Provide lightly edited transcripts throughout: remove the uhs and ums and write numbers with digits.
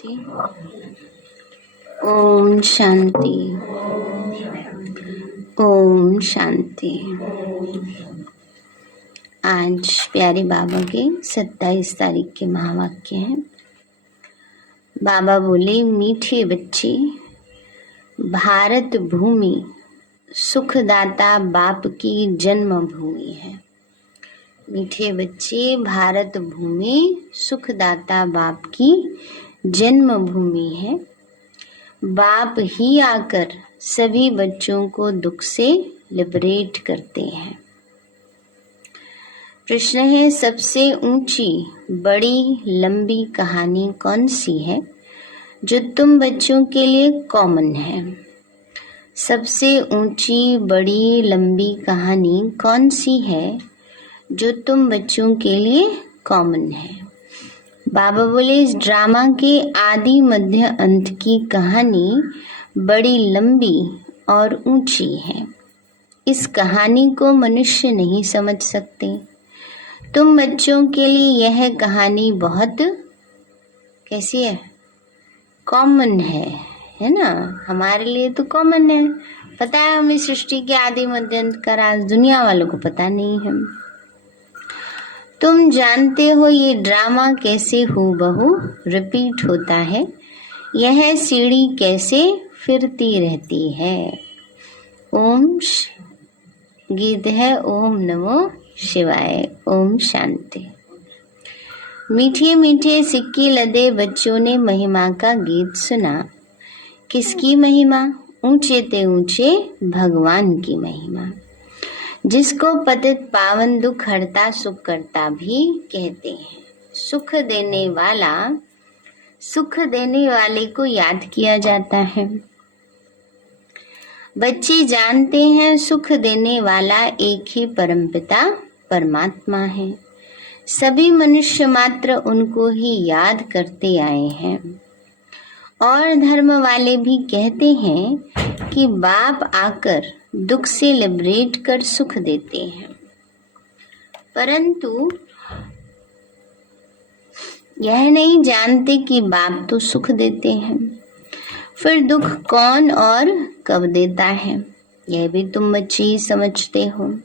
शांति। ओम शांति। ओम शांति। आज प्यारे बाबा के 27 तारीख के महावाक्य हैं। बाबा बोले, मीठे बच्चे, भारत भूमि सुखदाता बाप की जन्म भूमि है। मीठे बच्चे, भारत भूमि सुखदाता बाप की जन्म भूमि है। बाप ही आकर सभी बच्चों को दुख से लिबरेट करते हैं। प्रश्न है, सबसे ऊंची बड़ी लंबी कहानी कौन सी है जो तुम बच्चों के लिए कॉमन है? सबसे ऊंची बड़ी लंबी कहानी कौन सी है जो तुम बच्चों के लिए कॉमन है? बाबा बोले, इस ड्रामा के आदि मध्य अंत की कहानी बड़ी लंबी और ऊंची है। इस कहानी को मनुष्य नहीं समझ सकते। तुम बच्चों के लिए यह कहानी बहुत कैसी है? कॉमन है ना? हमारे लिए तो कॉमन है, पता है हमें सृष्टि के आदि मध्य अंत का राज। दुनिया वालों को पता नहीं है। तुम जानते हो ये ड्रामा कैसे हूबहू रिपीट होता है, यह सीढ़ी कैसे फिरती रहती है। गीत है ओम नमो शिवाय। ओम शांति। मीठे मीठे सिक्के लदे बच्चों ने महिमा का गीत सुना। किसकी महिमा? ऊंचे ते ऊंचे भगवान की महिमा, जिसको पतित पावन दुख हरता सुख करता भी कहते हैं। सुख देने वाले को याद किया जाता है। बच्चे जानते हैं सुख देने वाला एक ही परमपिता परमात्मा है। सभी मनुष्य मात्र उनको ही याद करते आए हैं। और धर्म वाले भी कहते हैं कि बाप आकर दुख से लिबरेट कर सुख देते हैं, परंतु यह नहीं जानते कि बाप तो सुख देते हैं। फिर दुख कौन और कब देता है, यह भी तुम बच्चे ही समझते हो।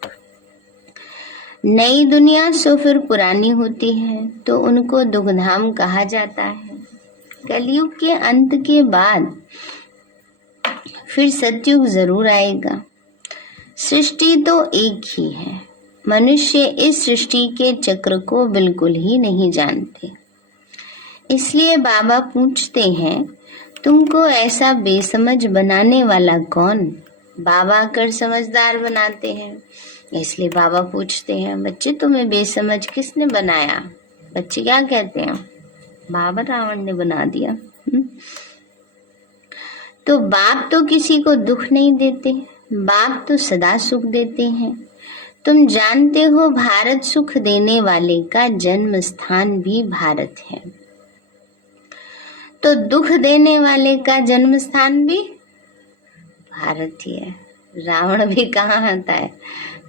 नई दुनिया सो फिर पुरानी होती है तो उनको दुखधाम कहा जाता है। कलयुग के अंत के बाद फिर सतयुग जरूर आएगा। सृष्टि तो एक ही है। मनुष्य इस सृष्टि के चक्र को बिल्कुल ही नहीं जानते। इसलिए बाबा पूछते हैं, तुमको ऐसा बेसमझ बनाने वाला कौन? बाबा कर समझदार बनाते हैं। इसलिए बाबा पूछते हैं, बच्चे तुम्हें बेसमझ किसने बनाया? बच्चे क्या कहते हैं? बाबा रावण ने बना दिया। तो बाप तो किसी को दुख नहीं देते, बाप तो सदा सुख देते हैं। तुम जानते हो भारत सुख देने वाले का जन्म स्थान भी भारत है, तो दुख देने वाले का जन्म स्थान भी भारत ही है। रावण भी कहाँ आता है?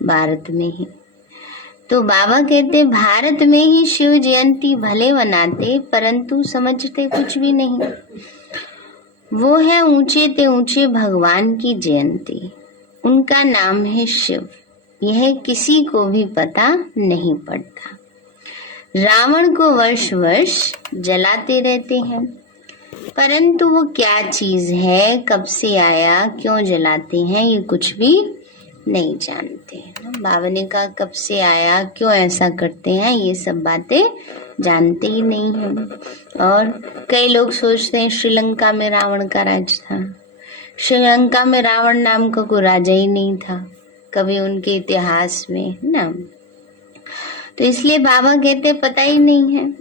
भारत में ही। तो बाबा कहते, भारत में ही शिव जयंती भले मनाते, परंतु समझते कुछ भी नहीं। वो है ऊंचे ते ऊंचे भगवान की जयंती। उनका नाम है शिव। यह किसी को भी पता नहीं पड़ता। रावण को वर्ष वर्ष जलाते रहते हैं, परंतु वो क्या चीज है, कब से आया, क्यों जलाते हैं, ये कुछ भी नहीं जानते। बाबा ने कहा, कब से आया, क्यों ऐसा करते हैं, ये सब बातें जानते ही नहीं हैं। और कई लोग सोचते हैं श्रीलंका में रावण का राज था। श्रीलंका में रावण नाम का कोई राजा ही नहीं था कभी उनके इतिहास में, ना। तो इसलिए बाबा कहते पता ही नहीं है।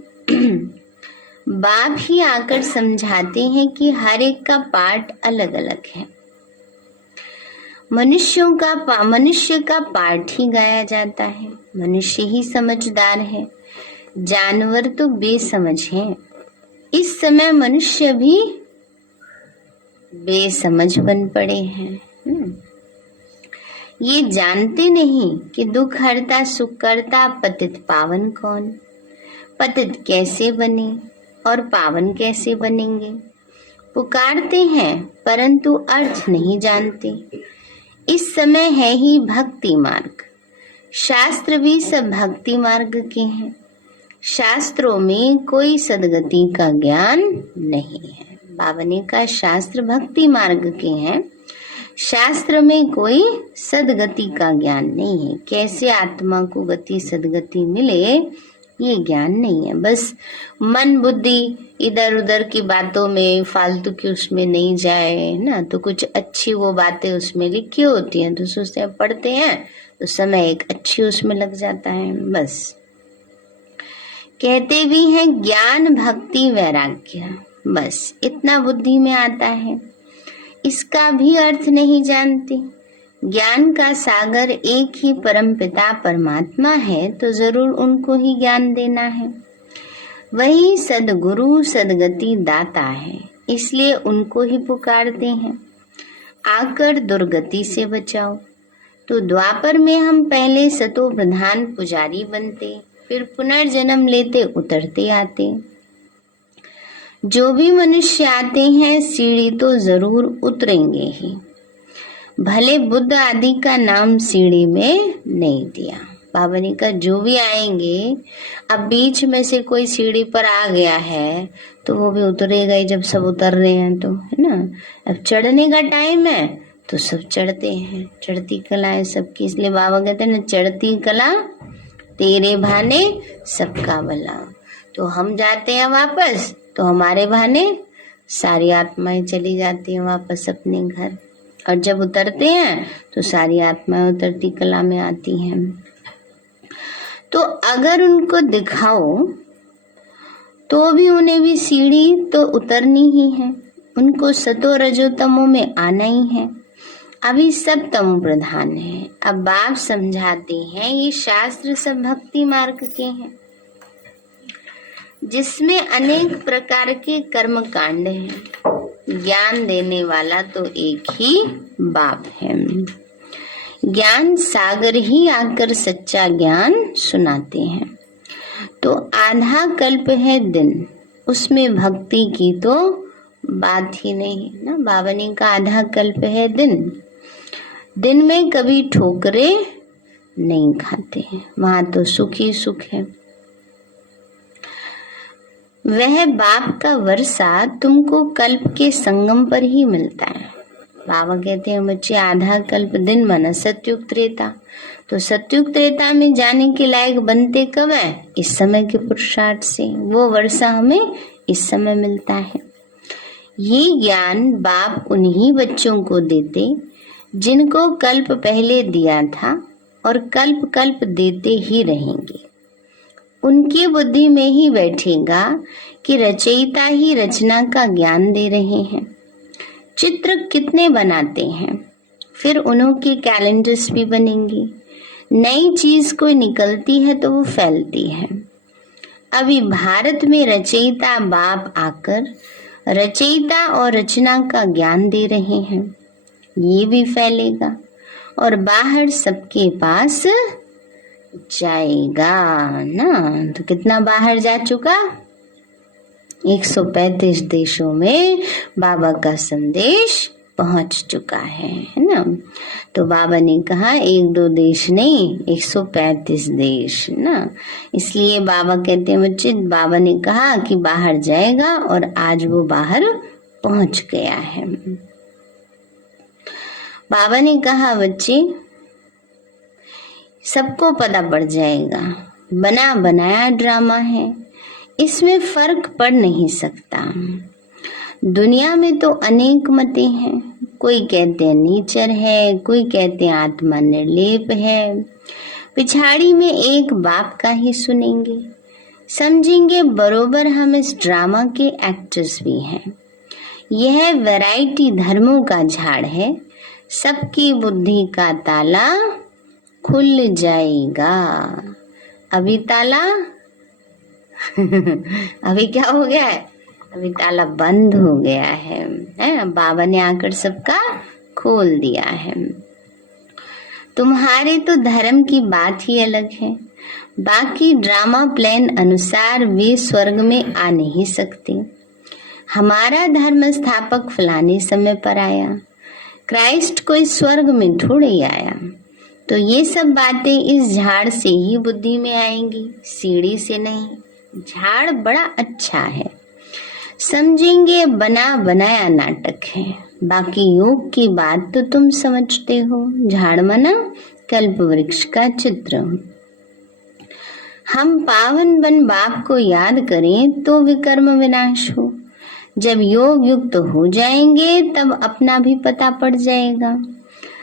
बाप ही आकर समझाते हैं कि हर एक का पार्ट अलग अलग है। मनुष्य का पार्ट ही गाया जाता है। मनुष्य ही समझदार है, जानवर तो बेसमझ हैं। इस समय मनुष्य भी बेसमझ बन पड़े हैं। ये जानते नहीं कि दुख हरता सुख करता पतित पावन कौन, पतित कैसे बने और पावन कैसे बनेंगे। पुकारते हैं परंतु अर्थ नहीं जानते। इस समय है ही भक्ति मार्ग। शास्त्र भी सब भक्ति मार्ग के हैं। शास्त्रों में कोई सदगति का ज्ञान नहीं है। बाबा ने कहा शास्त्र भक्ति मार्ग के हैं, शास्त्र में कोई सदगति का ज्ञान नहीं है। कैसे आत्मा को गति सदगति मिले ये ज्ञान नहीं है। बस मन बुद्धि इधर उधर की बातों में, फालतू की उसमें नहीं जाए ना, तो कुछ अच्छी वो बातें उसमें लिखी होती हैं तो सोचते हैं, पढ़ते हैं तो समय एक अच्छी उसमें लग जाता है। बस कहते भी हैं ज्ञान भक्ति वैराग्य, बस इतना बुद्धि में आता है, इसका भी अर्थ नहीं जानते। ज्ञान का सागर एक ही परमपिता परमात्मा है तो जरूर उनको ही ज्ञान देना है। वही सदगुरु सदगति दाता है, इसलिए उनको ही पुकारते हैं, आकर दुर्गति से बचाओ। तो द्वापर में हम पहले सतो प्रधान पुजारी बनते, फिर पुनर्जन्म लेते उतरते आते। जो भी मनुष्य आते हैं सीढ़ी तो जरूर उतरेंगे ही। भले बुद्ध आदि का नाम सीढ़ी में नहीं दिया। बाबा ने कहा जो भी आएंगे, अब बीच में से कोई सीढ़ी पर आ गया है तो वो भी उतरेगा ही, जब सब उतर रहे हैं तो, है ना। अब चढ़ने का टाइम है तो सब चढ़ते हैं, चढ़ती कला है सबकी। इसलिए बाबा कहते हैं ना, चढ़ती कला तेरे भाने सबका भला। तो हम जाते हैं वापस तो हमारे बहाने सारी आत्माएं चली जाती हैं वापस अपने घर, और जब उतरते हैं तो सारी आत्माएं उतरती कला में आती हैं। तो अगर उनको दिखाओ तो भी उन्हें भी सीढ़ी तो उतरनी ही है, उनको सतो रजो तमो में आना ही है। अभी सब तमो प्रधान है। अब बाप समझाते हैं ये शास्त्र सब भक्ति मार्ग के हैं, जिसमें अनेक प्रकार के कर्म कांड हैं। ज्ञान देने वाला तो एक ही बाप है। ज्ञान सागर ही आकर सच्चा ज्ञान सुनाते हैं। तो आधा कल्प है दिन, उसमें भक्ति की तो बात ही नहीं ना। बाबा ने का आधा कल्प है दिन, दिन में कभी ठोकरे नहीं खाते हैं, वहां तो सुख ही सुख है। वह बाप का वर्षा तुमको कल्प के संगम पर ही मिलता है। बाबा कहते हैं बच्चे आधा कल्प दिन माना सतयुग त्रेता, तो सतयुग त्रेता में जाने के लायक बनते कब है? इस समय के पुरुषार्थ से। वो वर्षा हमें इस समय मिलता है। ये ज्ञान बाप उन्हीं बच्चों को देते जिनको कल्प पहले दिया था और कल्प कल्प देते ही रहेंगे। उनकी बुद्धि में ही बैठेगा कि रचयिता ही रचना का ज्ञान दे रहे हैं। चित्र कितने बनाते हैं, फिर उन्हों के कैलेंडर्स भी बनेंगे। नई चीज कोई निकलती है तो वो फैलती है। अभी भारत में रचयिता बाप आकर रचयिता और रचना का ज्ञान दे रहे हैं, ये भी फैलेगा और बाहर सबके पास जाएगा ना। तो कितना बाहर जा चुका? 135 देशों में बाबा का संदेश पहुंच चुका है ना। तो बाबा ने कहा 1-2 देश नहीं, 135 देश ना। इसलिए बाबा कहते हैं बच्चे, बाबा ने कहा कि बाहर जाएगा और आज वो बाहर पहुंच गया है। बाबा ने कहा बच्चे सबको पता पड़ जाएगा, बना बनाया ड्रामा है, इसमें फर्क पड़ नहीं सकता। दुनिया में तो अनेक मतें हैं, कोई कहते हैं नेचर है, कोई कहते हैं आत्मा निर्लेप है। पिछाड़ी में एक बाप का ही सुनेंगे, समझेंगे बरोबर हम इस ड्रामा के एक्टर्स भी हैं। यह वैरायटी धर्मों का झाड़ है, सबकी बुद्धि का ताला खुल जाएगा। अभी ताला अभी क्या हो गया है? अभी ताला बंद हो गया है? बाबा ने आकर सबका खोल दिया है। तुम्हारे तो धर्म की बात ही अलग है। बाकी ड्रामा प्लान अनुसार वे स्वर्ग में आ नहीं सकते। हमारा धर्म स्थापक फलाने समय पर आया, क्राइस्ट कोई स्वर्ग में थोड़े ही आया। तो ये सब बातें इस झाड़ से ही बुद्धि में आएंगी, सीढ़ी से नहीं। झाड़ बड़ा अच्छा है, समझेंगे बना बनाया नाटक है। बाकी योग की बात तो तुम समझते हो। झाड़ मना कल्प वृक्ष का चित्र। हम पावन बन बाप को याद करें तो विकर्म विनाश हो। जब योग युक्त हो जाएंगे तब अपना भी पता पड़ जाएगा।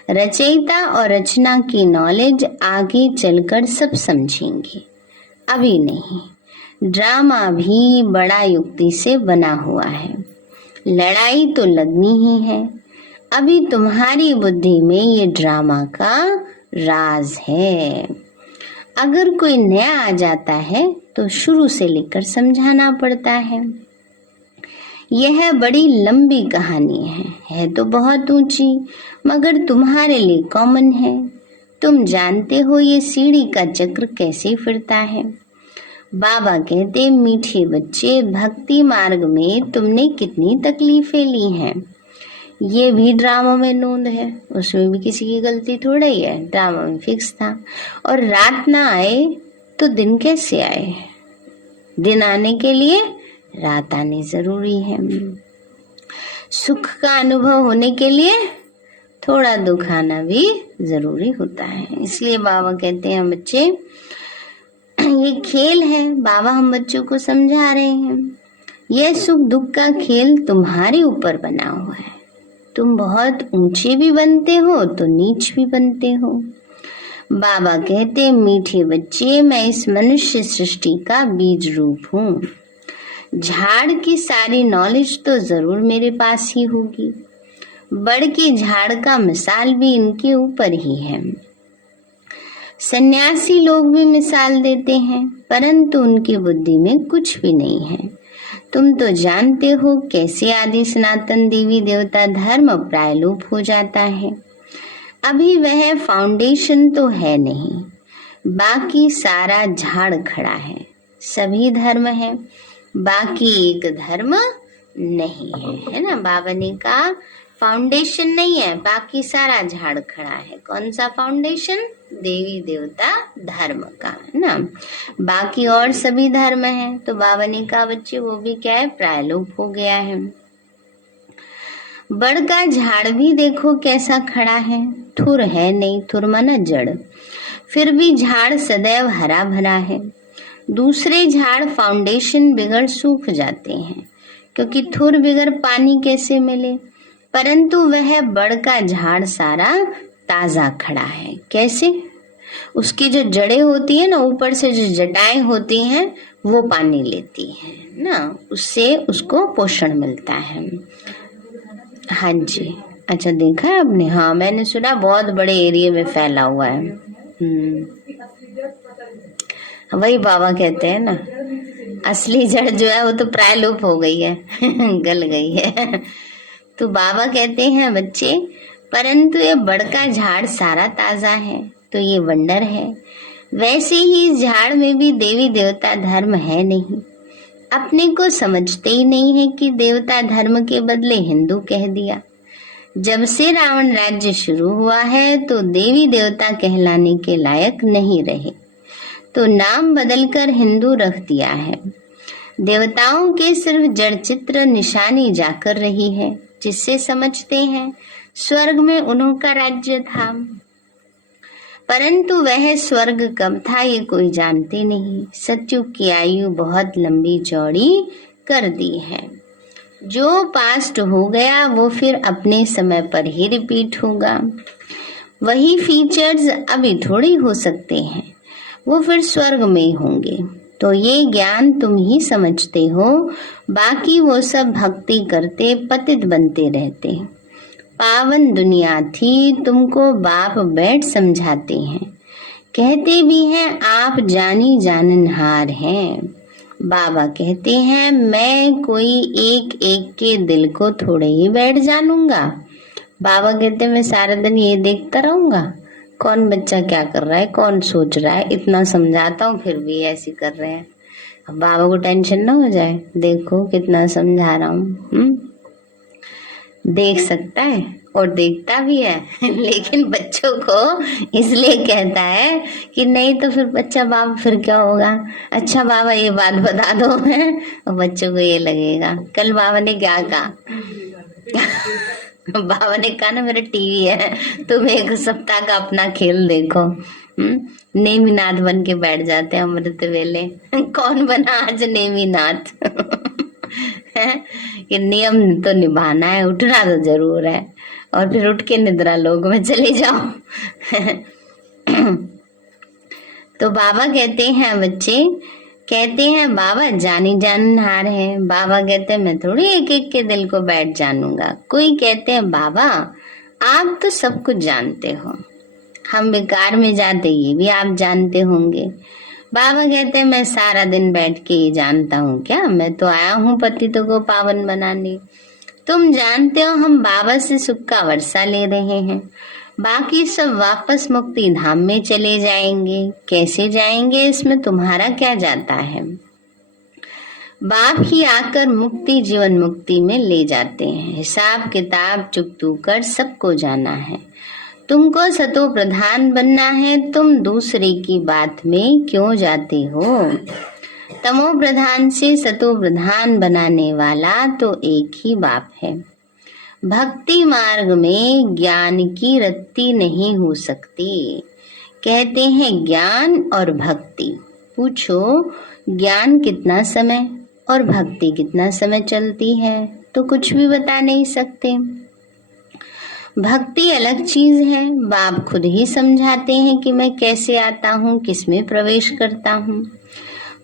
रचयिता और रचना की नॉलेज आगे चलकर सब समझेंगे, अभी नहीं। ड्रामा भी बड़ा युक्ति से बना हुआ है, लड़ाई तो लगनी ही है। अभी तुम्हारी बुद्धि में ये ड्रामा का राज है। अगर कोई नया आ जाता है तो शुरू से लेकर समझाना पड़ता है। यह बड़ी लंबी कहानी है तो बहुत ऊंची, मगर तुम्हारे लिए कॉमन है। तुम जानते हो ये सीढ़ी का चक्र कैसे फिरता है। बाबा कहते, मीठे बच्चे, भक्ति मार्ग में तुमने कितनी तकलीफें ली हैं। ये भी ड्रामा में नोंद है, उसमें भी किसी की गलती थोड़ा ही है, ड्रामा में फिक्स था। और रात ना आए तो दिन कैसे आए। दिन आने के लिए रात आनी जरूरी है। सुख का अनुभव होने के लिए थोड़ा दुख आना भी जरूरी होता है। इसलिए बाबा कहते हैं, बच्चे ये खेल है। बाबा हम बच्चों को समझा रहे हैं, यह सुख दुख का खेल तुम्हारे ऊपर बना हुआ है। तुम बहुत ऊंचे भी बनते हो तो नीच भी बनते हो। बाबा कहते, मीठे बच्चे, मैं इस मनुष्य सृष्टि का बीज रूप हूँ। झाड़ की सारी नॉलेज तो जरूर मेरे पास ही होगी। बड़ की झाड़ का मिसाल भी इनके ऊपर ही है। सन्यासी लोग भी मिसाल देते हैं, परंतु उनकी बुद्धि में कुछ भी नहीं है। तुम तो जानते हो कैसे आदि सनातन देवी देवता धर्म प्रायलोप हो जाता है। अभी वह फाउंडेशन तो है नहीं, बाकी सारा झाड़ खड़ा है। सभी धर्म है, बाकी एक धर्म नहीं है ना। बाबा ने कहा फाउंडेशन नहीं है, बाकी सारा झाड़ खड़ा है। कौन सा फाउंडेशन? देवी देवता धर्म का, है ना। बाकी और सभी धर्म है। तो बाबा ने कहा, बच्चे वो भी क्या है, प्रायलोप हो गया है। बड़ का झाड़ भी देखो कैसा खड़ा है, थुर है नहीं, थुर माना जड़, फिर भी झाड़ सदैव हरा भरा है। दूसरे झाड़ फाउंडेशन बिगड़ सूख जाते हैं, क्योंकि थुर बिगड़ पानी कैसे मिले, परंतु वह बड़ का झाड़ सारा ताजा खड़ा है। कैसे? उसकी जो जड़ें होती है ना, ऊपर से जो जटाएं होती हैं वो पानी लेती हैं ना, उससे उसको पोषण मिलता है। हाँ जी, अच्छा देखा है आपने? हाँ मैंने सुना बहुत बड़े एरिया में फैला हुआ है। वही बाबा कहते हैं ना, असली जड़ जो है वो तो प्रायलोप हो गई है गल गई है। तो बाबा कहते हैं, बच्चे परंतु ये बड़ का झाड़ सारा ताजा है, तो ये वंडर है। वैसे ही इस झाड़ में भी देवी देवता धर्म है नहीं। अपने को समझते ही नहीं है कि देवता धर्म के बदले हिंदू कह दिया। जब से रावण राज्य शुरू हुआ है तो देवी देवता कहलाने के लायक नहीं रहे, तो नाम बदलकर हिंदू रख दिया है। देवताओं के सिर्फ जड़ चित्र निशानी जाकर रही है, जिससे समझते हैं स्वर्ग में उन्हों का राज्य था। परंतु वह स्वर्ग कब था ये कोई जानते नहीं। सतयुग की आयु बहुत लंबी चौड़ी कर दी है। जो पास्ट हो गया वो फिर अपने समय पर ही रिपीट होगा। वही फीचर्स अभी थोड़ी हो सकते हैं, वो फिर स्वर्ग में होंगे। तो ये ज्ञान तुम ही समझते हो, बाकी वो सब भक्ति करते पतित बनते रहते। पावन दुनिया थी, तुमको बाप बैठ समझाते हैं, कहते भी हैं आप जानी जाननहार हैं। बाबा कहते हैं, मैं कोई एक एक के दिल को थोड़े ही बैठ जानूंगा। बाबा कहते हैं, मैं सारा दिन ये देखता रहूंगा कौन बच्चा क्या कर रहा है, कौन सोच रहा है, इतना समझाता हूँ फिर भी ऐसे कर रहे हैं। अब बाबा को टेंशन ना हो जाए, देखो कितना समझा रहा हूँ। देख सकता है और देखता भी है लेकिन बच्चों को इसलिए कहता है कि नहीं तो फिर बच्चा बाबा फिर क्या होगा, अच्छा बाबा ये बात बता दो है, और बच्चों को ये लगेगा। कल बाबा ने क्या कहा बाबा ने कहा ना मेरा टीवी है, तुम एक सप्ताह का अपना खेल देखो। नेमीनाथ बन के बैठ जाते हैं अमृत वेले। कौन बना आज नेमीनाथ कि नियम तो निभाना है, उठना तो जरूर है, और फिर उठ के निद्रा लोक में चले जाओ। तो बाबा कहते हैं, बच्चे कहते हैं बाबा जानी जानहार है। बाबा कहते हैं मैं थोड़ी एक एक के दिल को बैठ जानूंगा। कोई कहते हैं बाबा आप तो सब कुछ जानते हो, हम विकार में जाते ये भी आप जानते होंगे। बाबा कहते हैं मैं सारा दिन बैठ के ये जानता हूँ क्या, मैं तो आया हूँ पतितों को पावन बनाने। तुम जानते हो हम बाबा से सुख का वर्षा ले रहे हैं, बाकी सब वापस मुक्ति धाम में चले जाएंगे। कैसे जाएंगे इसमें तुम्हारा क्या जाता है, बाप ही आकर मुक्ति जीवन मुक्ति में ले जाते हैं। हिसाब किताब चुकतू कर सबको जाना है, तुमको सतो प्रधान बनना है, तुम दूसरे की बात में क्यों जाते हो। तमो प्रधान से सतो प्रधान बनाने वाला तो एक ही बाप है। भक्ति मार्ग में ज्ञान की रत्ती नहीं हो सकती। कहते हैं ज्ञान और भक्ति, पूछो ज्ञान कितना समय और भक्ति कितना समय चलती है, तो कुछ भी बता नहीं सकते। भक्ति अलग चीज है, बाप खुद ही समझाते हैं कि मैं कैसे आता हूँ, किसमें प्रवेश करता हूँ।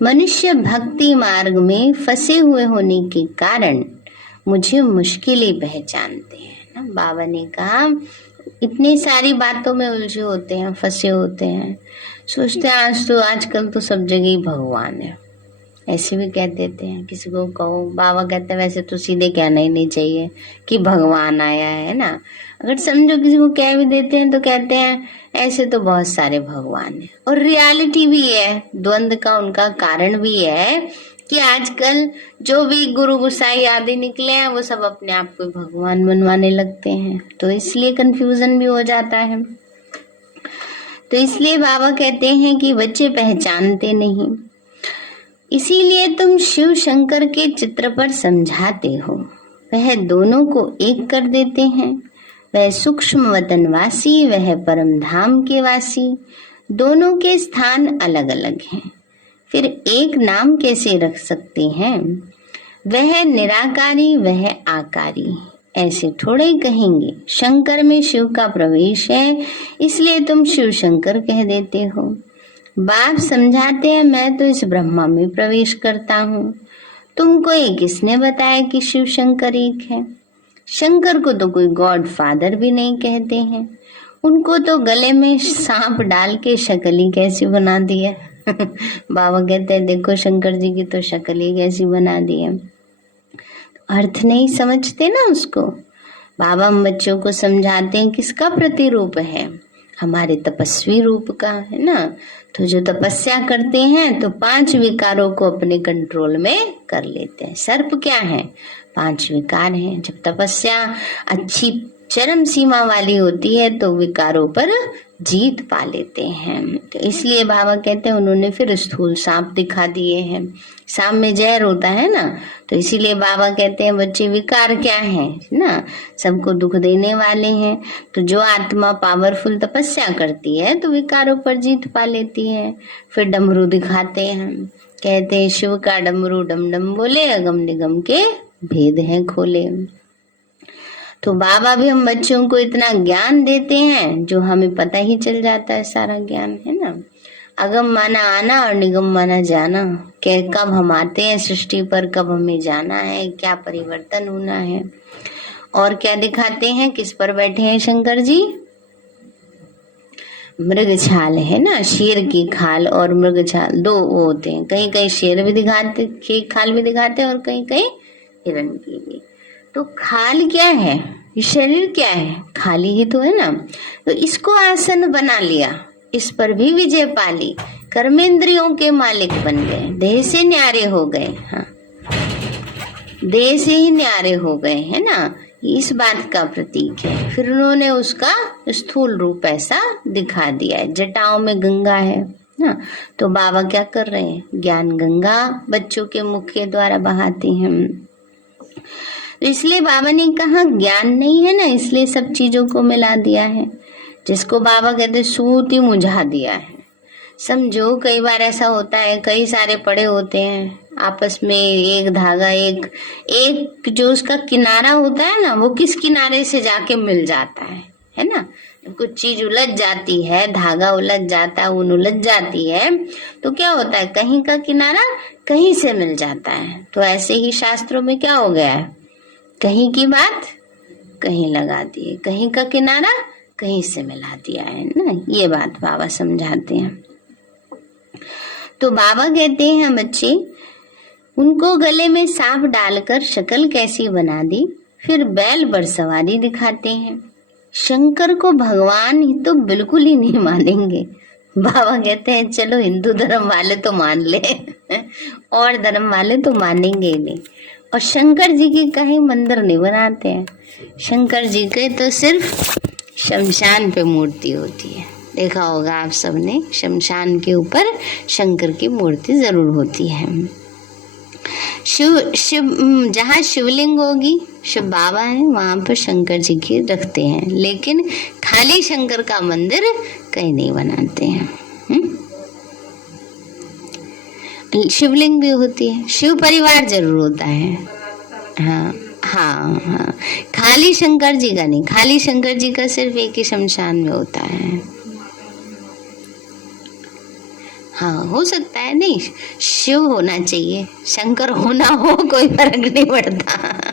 मनुष्य भक्ति मार्ग में फंसे हुए होने के कारण मुझे मुश्किलें पहचानते हैं ना। बाबा ने कहा इतनी सारी बातों में उलझे होते हैं, फंसे होते हैं, सोचते हैं आजकल तो सब जगह ही भगवान है, ऐसे भी कह देते हैं। किसी को कहो, बाबा कहते हैं वैसे तो सीधे कहना ही नहीं चाहिए कि भगवान आया है ना। अगर समझो किसी को कह भी देते हैं तो कहते हैं ऐसे तो बहुत सारे भगवान हैं, और रियलिटी भी है, द्वंद का उनका कारण भी है कि आजकल जो भी गुरु गुसाई आदि निकले हैं वो सब अपने आप को भगवान बनवाने लगते हैं, तो इसलिए कंफ्यूजन भी हो जाता है। तो इसलिए बाबा कहते हैं कि बच्चे पहचानते नहीं, इसीलिए तुम शिव शंकर के चित्र पर समझाते हो। वह दोनों को एक कर देते हैं, वह सूक्ष्म वतन वासी, वह परम धाम के वासी। दोनों के स्थान अलग अलग हैं, फिर एक नाम कैसे रख सकते हैं। वह निराकारी, वह आकारी, ऐसे थोड़े ही कहेंगे। शंकर में शिव का प्रवेश है, इसलिए तुम शिव शंकर कह देते हो। बाप समझाते हैं मैं तो इस ब्रह्मा में प्रवेश करता हूँ, तुमको ये किसने बताया कि शिव शंकर एक है। शंकर को तो कोई गॉड फादर भी नहीं कहते हैं, उनको तो गले में सांप डाल के शक्ल ही कैसी बना दी है। बाबा कहते हैं देखो शंकर जी की तो शक्ल ही कैसी बना दी है, अर्थ नहीं समझते ना उसको। बाबा हम बच्चों को समझाते हैं किसका प्रतिरूप है, हमारे तपस्वी रूप का है ना। तो जो तपस्या करते हैं तो 5 विकारों को अपने कंट्रोल में कर लेते हैं। सर्प क्या है, 5 विकार हैं। जब तपस्या अच्छी चरम सीमा वाली होती है तो विकारों पर जीत पा लेते हैं। तो इसलिए बाबा कहते हैं उन्होंने फिर स्थूल सांप दिखा दिए हैं, सांप में जहर होता है ना, तो इसीलिए बाबा कहते हैं बच्चे विकार क्या है ना, सबको दुख देने वाले हैं। तो जो आत्मा पावरफुल तपस्या करती है तो विकारों पर जीत पा लेती है। फिर डमरू दिखाते हैं, कहते हैं शिव का डमरू डम डम बोले, अगम निगम के भेद हैं खोले। तो बाबा भी हम बच्चों को इतना ज्ञान देते हैं जो हमें पता ही चल जाता है, सारा ज्ञान है ना। अगम माना आना और निगम माना जाना, कि कब हम आते हैं सृष्टि पर, कब हमें जाना है, क्या परिवर्तन होना है। और क्या दिखाते हैं, किस पर बैठे हैं शंकर जी, मृग छाल है ना, शेर की खाल और मृग छाल 2 वो होते हैं। कहीं कहीं शेर भी दिखाते, की खाल भी दिखाते हैं, और कहीं कहीं हिरण की भी। तो खाल क्या है, ये शरीर क्या है, खाली ही तो है ना। तो इसको आसन बना लिया, इस पर भी विजय पाली, कर्मेंद्रियों के मालिक बन गए, देह से न्यारे हो गए। हाँ, देह से ही न्यारे हो गए, है ना, इस बात का प्रतीक है। फिर उन्होंने उसका स्थूल रूप ऐसा दिखा दिया है। जटाओं में गंगा है ना, तो बाबा क्या कर रहे हैं, ज्ञान गंगा बच्चों के मुख के द्वारा बहाते हैं। तो इसलिए बाबा ने कहा ज्ञान नहीं है ना, इसलिए सब चीजों को मिला दिया है, जिसको बाबा कहते सूत ही मुझा दिया है। समझो कई बार ऐसा होता है, कई सारे पड़े होते हैं आपस में, एक धागा एक जो उसका किनारा होता है ना, वो किस किनारे से जाके मिल जाता है ना। कुछ चीज उलझ जाती है, धागा उलझ जाता है, ऊन उलझ जाती है, तो क्या होता है, कहीं का किनारा कहीं से मिल जाता है। तो ऐसे ही शास्त्रों में क्या हो गया है, कहीं की बात कहीं लगा दी है, कहीं का किनारा कहीं से मिला दिया है ना। ये बात बाबा समझाते हैं। तो बाबा कहते हैं बच्चे, उनको गले में सांप डालकर शक्ल कैसी बना दी, फिर बैल पर सवारी दिखाते हैं। शंकर को भगवान ही तो बिल्कुल ही नहीं मानेंगे। बाबा कहते हैं चलो हिंदू धर्म वाले तो मान ले और धर्म वाले तो मानेंगे ही नहीं। और शंकर जी की कहीं मंदिर नहीं बनाते हैं, शंकर जी के तो सिर्फ शमशान पे मूर्ति होती है। देखा होगा आप सबने, शमशान के ऊपर शंकर की मूर्ति जरूर होती है। शिव जहाँ शिवलिंग होगी, शिव बाबा है, वहां पर शंकर जी की रखते हैं, लेकिन खाली शंकर का मंदिर कहीं नहीं बनाते हैं। शिवलिंग भी होती है, शिव परिवार जरूर होता है। हाँ हाँ हाँ, खाली शंकर जी का नहीं, खाली शंकर जी का सिर्फ एक ही शमशान में होता है। हाँ, हो सकता है, नहीं शिव होना चाहिए, शंकर होना हो कोई फर्क नहीं पड़ता।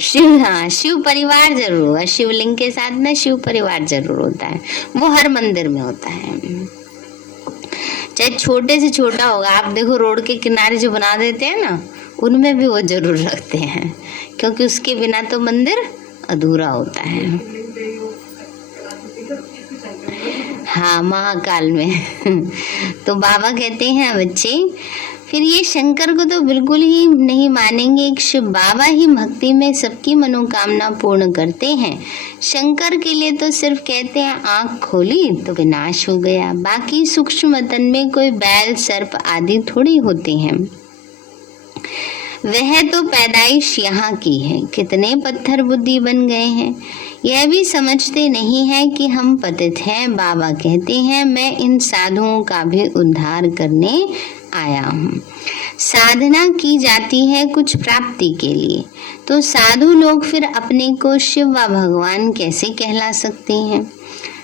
शिव, हाँ शिव परिवार जरूर होगा, शिवलिंग के साथ में शिव परिवार जरूर होता है, वो हर मंदिर में होता है, चाहे छोटे से छोटा होगा। आप देखो रोड के किनारे जो बना देते हैं ना, उनमें भी वो जरूर रखते हैं, क्योंकि उसके बिना तो मंदिर अधूरा होता है। हाँ, महाकाल में। तो बाबा कहते हैं बच्चे, फिर ये शंकर को तो बिल्कुल ही नहीं मानेंगे। एक शिव बाबा ही भक्ति में सबकी मनोकामना पूर्ण करते हैं। शंकर के लिए तो सिर्फ कहते हैं आंख खोली तो विनाश हो गया, बाकी सूक्ष्म तन में कोई बैल सर्प आदि थोड़ी होते हैं। वह तो पैदाइश यहाँ की है, कितने पत्थर बुद्धि बन गए हैं, यह भी समझते नहीं है कि हम पतित हैं। बाबा कहते हैं मैं इन साधुओं का भी उद्धार करने आया हूँ। साधना की जाती है कुछ प्राप्ति के लिए, तो साधु लोग फिर अपने को शिव व भगवान कैसे कहला सकते हैं।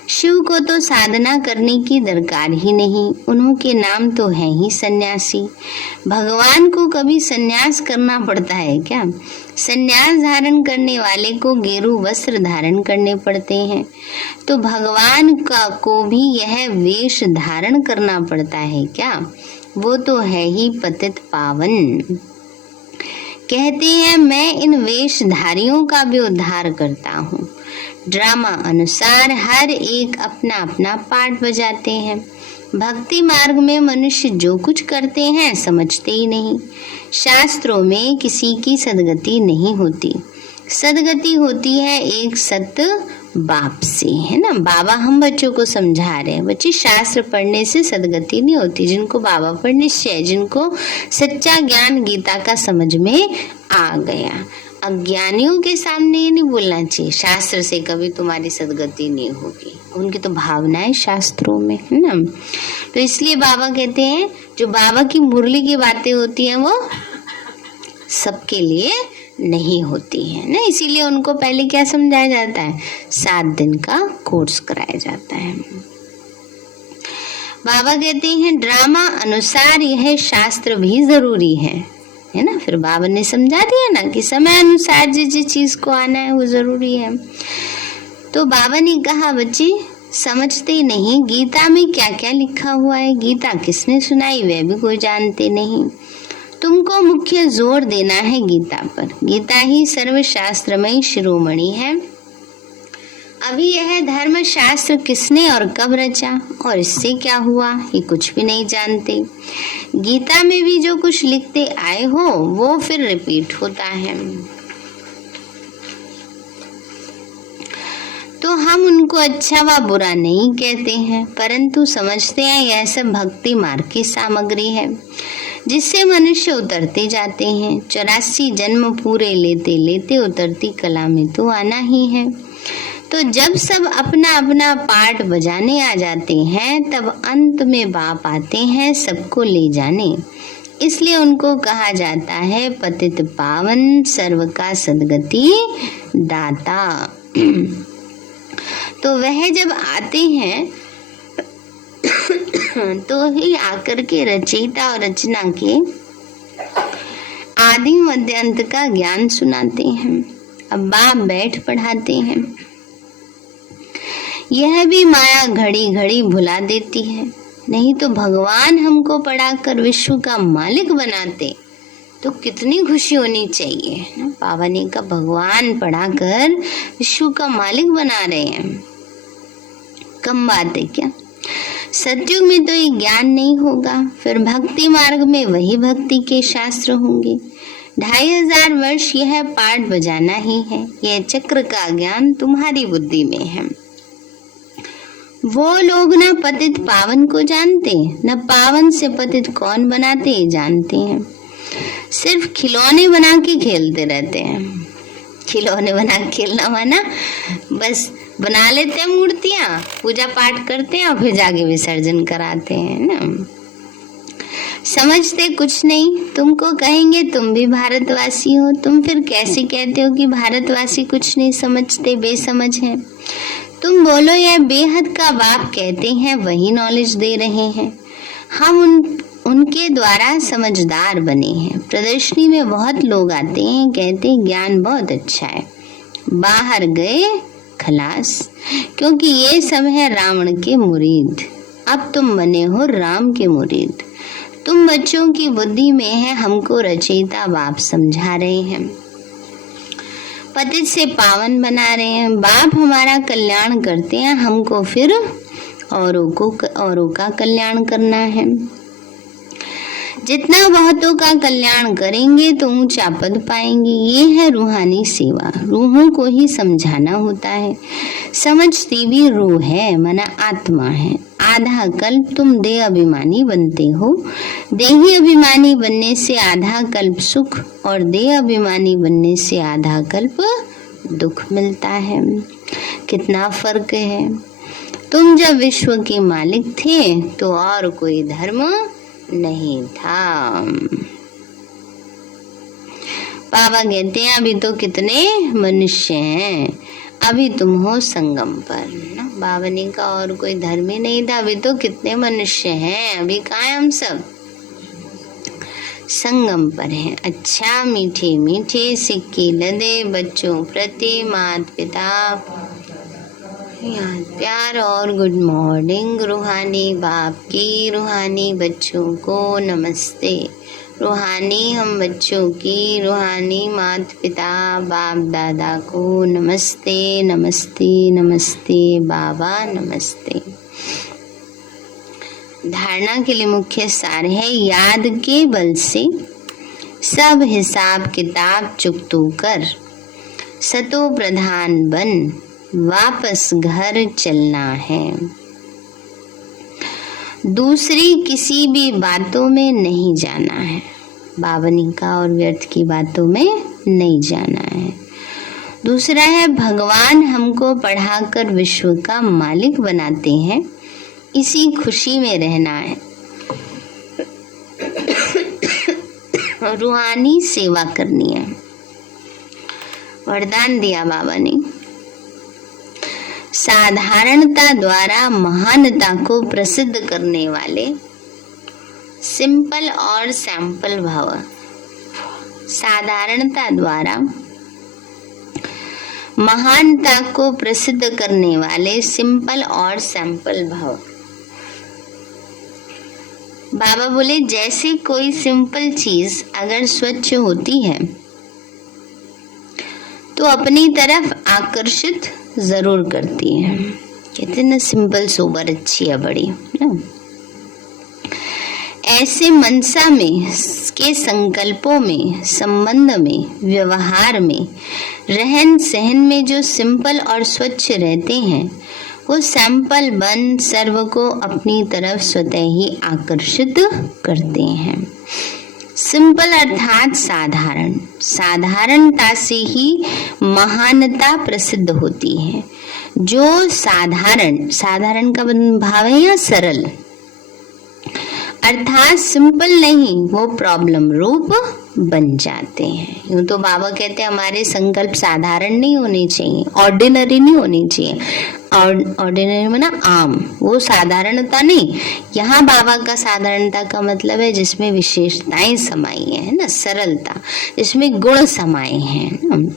शिव को तो साधना करने की दरकार ही नहीं, उनके नाम तो है ही सन्यासी। भगवान को कभी सन्यास करना पड़ता है क्या? सन्यास धारण करने वाले को गेरू वस्त्र धारण करने पड़ते हैं, तो भगवान को भी यह वेश धारण करना पड़ता है क्या? वो तो है ही पतित पावन। कहते हैं मैं इन वेशधारियों का भी उद्धार करता हूँ। ड्रामा अनुसार हर एक अपना अपना पार्ट बजाते हैं। भक्ति मार्ग में मनुष्य जो कुछ करते हैं समझते ही नहीं। शास्त्रों में किसी की सदगति नहीं होती, सदगति होती है एक सत्य बाप से, है ना। बाबा हम बच्चों को समझा रहे हैं, बच्चे शास्त्र पढ़ने से सदगति नहीं होती। जिनको बाबा पर निश्चय, जिनको सच्चा ज्ञान गीता का समझ में आ गया। अज्ञानियों के सामने ये नहीं बोलना चाहिए शास्त्र से कभी तुम्हारी सदगति नहीं होगी, उनकी तो भावनाएं शास्त्रों में, है ना। तो इसलिए बाबा कहते हैं जो बाबा की मुरली की बातें होती हैं वो सबके लिए नहीं होती है ना। इसीलिए उनको पहले क्या समझाया जाता है, 7 दिन का कोर्स कराया जाता है। बाबा कहते हैं ड्रामा अनुसार यह शास्त्र भी जरूरी है ना। फिर बाबा ने समझा दिया ना कि समय अनुसार जिस चीज को आना है वो जरूरी है। तो बाबा ने कहा बच्चे समझते नहीं गीता में क्या क्या लिखा हुआ है, गीता किसने सुनाई वह भी कोई जानते नहीं। तुमको मुख्य जोर देना है गीता पर। गीता ही सर्वशास्त्रमय शिरोमणि है। अभी यह धर्म शास्त्र किसने और कब रचा और इससे क्या हुआ, ये कुछ भी नहीं जानते। गीता में भी जो कुछ लिखते आए हो वो फिर रिपीट होता है, तो हम उनको अच्छा व बुरा नहीं कहते हैं, परंतु समझते हैं यह सब भक्ति मार्ग की सामग्री है जिससे मनुष्य उतरते जाते हैं। 84 जन्म पूरे लेते लेते उतरती कला में तो आना ही है। तो जब सब अपना अपना पार्ट बजाने आ जाते हैं तब अंत में बाप आते हैं सबको ले जाने। इसलिए उनको कहा जाता है पतित पावन सर्व का सद्गति दाता। तो वह जब आते हैं तो ही आकर के रचयिता और रचना के आदि मध्य अंत का ज्ञान सुनाते हैं। अब बाप बैठ पढ़ाते हैं। यह भी माया घड़ी घड़ी भुला देती है, नहीं तो भगवान हमको पढ़ाकर विश्व का मालिक बनाते तो कितनी खुशी होनी चाहिए ना। पावनी का भगवान पढ़ाकर विश्व का मालिक बना रहे हैं, कम बात है क्या। सतयुग में तो ये ज्ञान नहीं होगा, फिर भक्ति मार्ग में वही भक्ति के शास्त्र होंगे। 2500 वर्ष यह पाठ बजाना ही है। यह चक्र का ज्ञान तुम्हारी बुद्धि में है। वो लोग न पतित पावन को जानते, न पावन से पतित कौन बनाते जानते हैं। सिर्फ खिलौने बना के खेलते रहते हैं। खिलौने बना के खेलना माना बस बना लेते हैं मूर्तियां, पूजा पाठ करते हैं और फिर जाके विसर्जन कराते हैं ना। समझते कुछ नहीं। तुमको कहेंगे तुम भी भारतवासी हो, तुम फिर कैसे कहते हो कि भारतवासी कुछ नहीं समझते, बेसमझ हैं। तुम बोलो यह बेहद का बाप कहते हैं वही नॉलेज दे रहे हैं। हम उनके द्वारा समझदार बने हैं। प्रदर्शनी में बहुत लोग आते हैं, कहते हैं ज्ञान बहुत अच्छा है, बाहर गए खलास, क्योंकि ये सब है रावण के मुरीद। अब तुम बने हो राम के मुरीद। तुम बच्चों की बुद्धि में है, हमको रचयिता बाप समझा रहे हैं, पतित से पावन बना रहे हैं। बाप हमारा कल्याण करते हैं, हमको फिर औरों का कल्याण करना है। जितना बहुतों का कल्याण करेंगे तो ऊंचा पद पाएंगे। ये है रूहानी सेवा। रूहों को ही समझाना होता है। समझती भी रूह है, मना आत्मा है। आधा कल्प तुम देह अभिमानी बनते हो। देही अभिमानी बनने से आधा कल्प सुख और देह अभिमानी बनने से आधा कल्प दुख मिलता है। कितना फर्क है। तुम जब विश्व के मालिक थे तो और कोई धर्म नहीं था। बाबा कहते हैं अभी तो कितने मनुष्य हैं, अभी तुम हो संगम पर ना। बावनी का और कोई धर्म ही नहीं था, अभी तो कितने मनुष्य हैं, अभी कहाँ है हम सब, संगम पर हैं। अच्छा मीठे मीठे सिक्के लदे बच्चों प्रति माता पिता याद प्यार और गुड मॉर्निंग। रूहानी बाप की रूहानी बच्चों को नमस्ते। रूहानी हम बच्चों की रूहानी माता पिता बाप दादा को नमस्ते नमस्ते नमस्ते बाबा नमस्ते। धारणा के लिए मुख्य सार है याद के बल से सब हिसाब किताब चुकतो कर, सतो प्रधान बन वापस घर चलना है। दूसरी किसी भी बातों में नहीं जाना है। बावनी का और व्यर्थ की बातों में नहीं जाना है। दूसरा है भगवान हमको पढ़ाकर विश्व का मालिक बनाते हैं, इसी खुशी में रहना है। रूहानी सेवा करनी है। वरदान दिया बाबा ने, साधारणता द्वारा महानता को प्रसिद्ध करने वाले सिंपल और सैंपल भाव। साधारणता द्वारा महानता को प्रसिद्ध करने वाले सिंपल और सैंपल भाव। बाबा बोले जैसे कोई सिंपल चीज अगर स्वच्छ होती है तो अपनी तरफ आकर्षित जरूर करती है। कहते ना सिंपल सोबर अच्छी है बड़ी ना। ऐसे मनसा में के संकल्पों में, संबंध में, व्यवहार में, रहन सहन में जो सिंपल और स्वच्छ रहते हैं वो सैंपल बन सर्व को अपनी तरफ स्वतः ही आकर्षित करते हैं। सिंपल अर्थात साधारण, साधारणता से ही महानता प्रसिद्ध होती है। जो साधारण, साधारण का भाव है या सरल, अर्थात सिंपल नहीं, वो प्रॉब्लम रूप बन जाते हैं। यूं तो बाबा कहते हैं हमारे संकल्प साधारण नहीं होने चाहिए, ऑर्डिनरी नहीं होने चाहिए। ऑर्डिनरी में ना आम, वो साधारणता नहीं। यहाँ बाबा का साधारणता का मतलब है जिसमें विशेषताएं समाई है ना, सरलता, जिसमें गुण समाये हैं।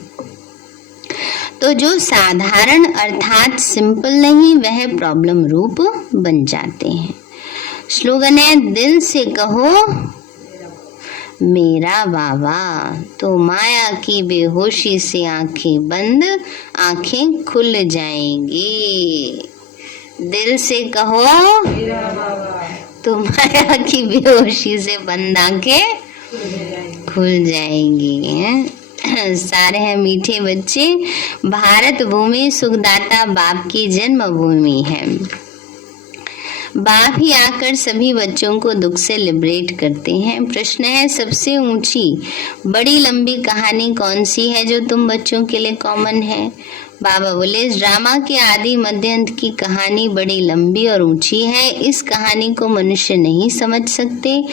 तो जो साधारण अर्थात सिंपल नहीं वह प्रॉब्लम रूप बन जाते हैं। स्लोगन है दिल से कहो मेरा बाबा, तो माया की बेहोशी से आंखें बंद, आंखें खुल जाएंगी। दिल से कहो मेरा बाबा, तो माया की बेहोशी से बंद आंखें खुल जाएंगी। सारे हैं मीठे बच्चे, भारत भूमि सुखदाता बाप की जन्मभूमि है। बाप ही आकर सभी बच्चों को दुख से लिबरेट करते हैं। प्रश्न है सबसे ऊंची बड़ी लंबी कहानी कौन सी है जो तुम बच्चों के लिए कॉमन है? बाबा बोले इस ड्रामा के आदि मध्य अंत की कहानी बड़ी लंबी और ऊंची है। इस कहानी को मनुष्य नहीं समझ सकते।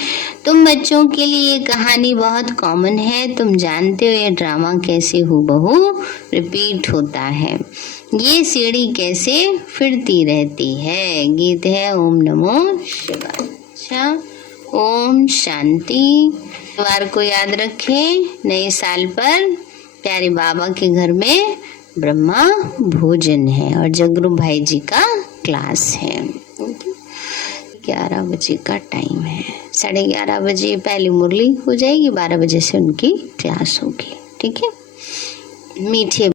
तुम बच्चों के लिए ये कहानी बहुत कॉमन है। तुम जानते हो ये ड्रामा कैसे हूबहू रिपीट होता है, ये सीढ़ी कैसे फिरती रहती है। गीत है ओम नमो शिवाय। अच्छा, ओम शांति। बार को याद रखें, नए साल पर प्यारे बाबा के घर में ब्रह्मा भोजन है और जगरू भाई जी का क्लास है। 11 बजे का टाइम है। 11:30 बजे पहली मुरली हो जाएगी, 12 बजे से उनकी क्लास होगी। ठीक है, मीठे